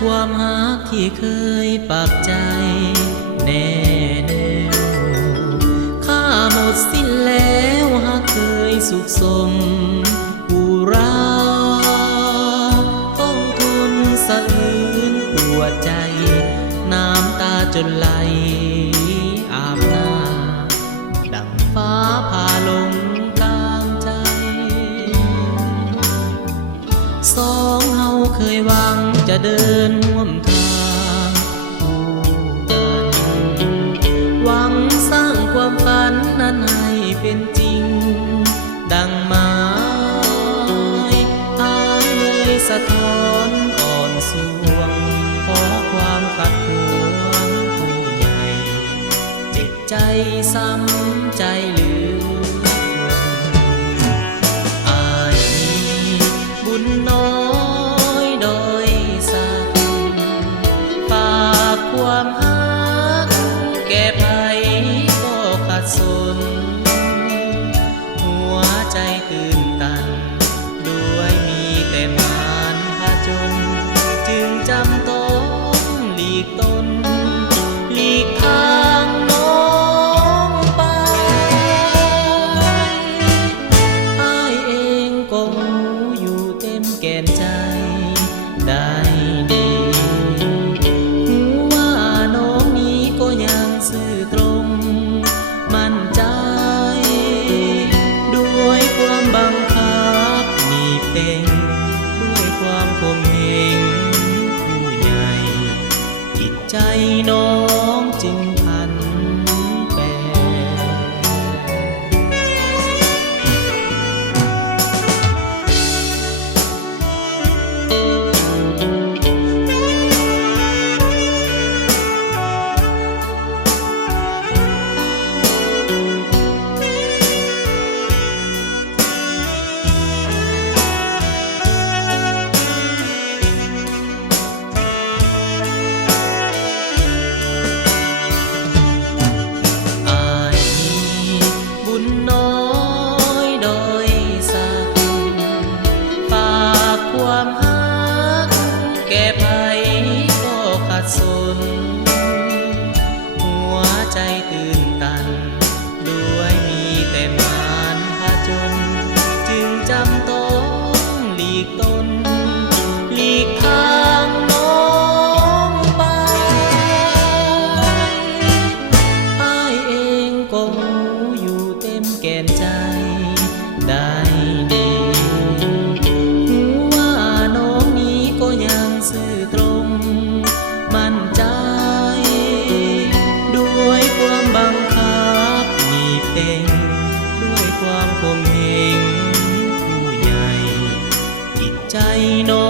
ความฮักที่เคยปักใจแน่แน่ข้าหมดสิ้นแล้วหากเคยสุขสมอุราต้องทนสะอื้นปวดใจน้ำตาจนไหลอาบหน้าดังฟ้าผ่าลงกลางใจสองเฮาเคยหวังจะเดินร่วมทางคู่กันหวังสร้างความฝันนั้นให้เป็นจริงดังไม้อายเลยสะท้อนอ่อนสวงขอความขัดขวงผู้ใหญ่เจ็บใจซ้ำใจเหลืออายมีบุญน้อยโดยสักฝากความฮักแก่ไผก็ขาดสนหัวใจตื่นตันด้วยมีแต่มารพาจนจึงจำต้องหลีกตนหลีกทางน้องไปอายเองก็รู้อยู่เต็มแก่นใจได้ดีหูว่าน้องนี้ก็ยังซื่อตรงมั่นใจด้วยความบังคับมีเป็นด้วยความคมเหงผู้ใหญ่จิตใจน้องจึงพันแปร อายมีบุญน้อยโดยสักฝากความฮักแก่ไผก็ขาดสนหัวใจตื่นตันด้วยมีแต่มารพาจนจึงจำต้องหลีกตนหลีกทางน้องไปอายเองก็รู้อยู่เต็มแก่นใจได้ดีหูว่าน้องนี้ก็ยังซื่อตรงมั่นใจด้วยความบังคับมีเป็นด้วยความคมเหงผู้ใหญ่จิตใจน้อง